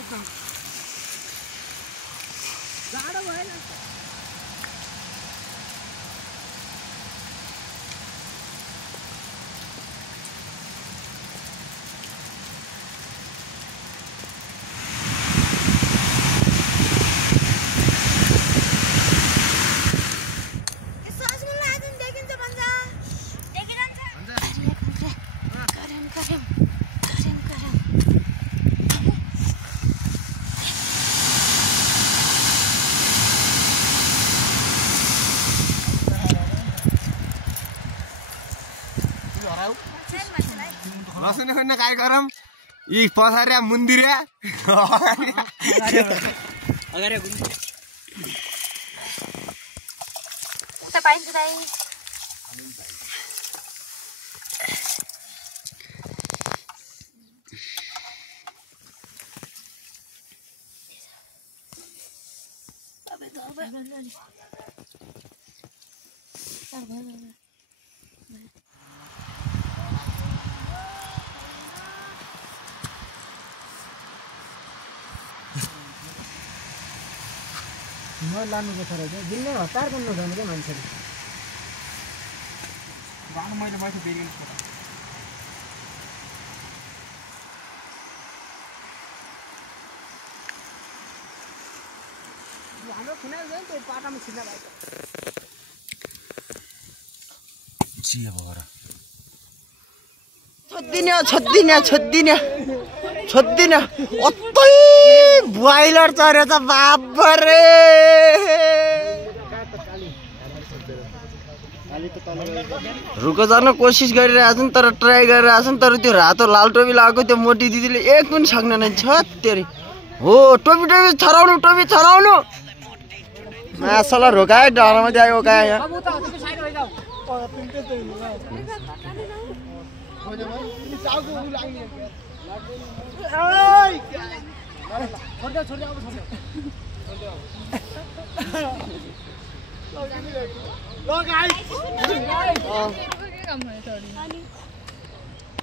एकदम जाडो भएन Rasanya kena kayak garam, ih pasarnya mundur ya. Agar ya bunyi. Kita paling today. लानु पर्छ रहेछ दिनै हतार गर्नु जाने के मान्छेले गानु मैले माथि बेरिन्छ हाम्रो फिनाइल गयो त्यो पाटामा छिर्न भएको चिया बगरा छोड्दिन अत्तै ब्वाइलर चरेछ बाबरे रुको जान कोसिस गरिरहेछन् तर ट्राई गरिरहेछन् तर त्यो रातो लाल टोपी लगाएको त्यो मोटी दिदीले एक पनि सक्दैन छ तेरी हो टोपी छराउनु मासला रोकाए डरमा जायो ओकाए यहाँ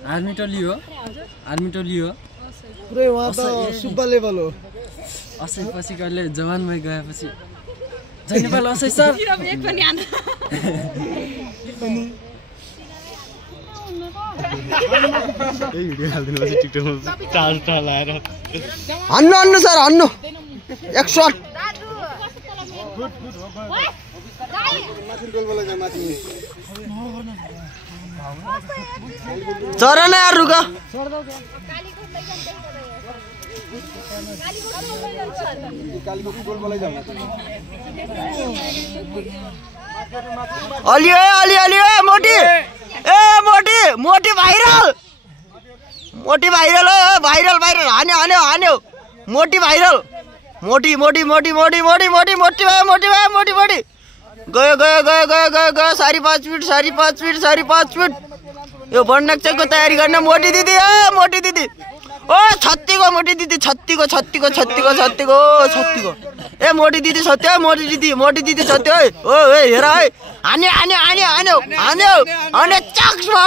आर्मी टोली हो पुरै वहाँ त सुब्बा लेभल हो असै पछि कहिले जवान भइ गएपछि जैनेपाल असै सर एक पनि आन ए भिडियो हाल्दिनु पछि टिकटकमा टाल आएर हन्नु सर हन्नु एक शॉट चरा न यार रुक अलि अलि मोटी ए मोटी भाइरल भाइरल हान्यो मोटी भाइरल मोटी गयो 5.5 फिट यो बनक्चको तयारी गर्ने मोटी दिदी ओ छत्तीको मोटी दिदी छत्तीको ए मोटी दिदी छत्ती ओ हेर है हान्यो चक्समा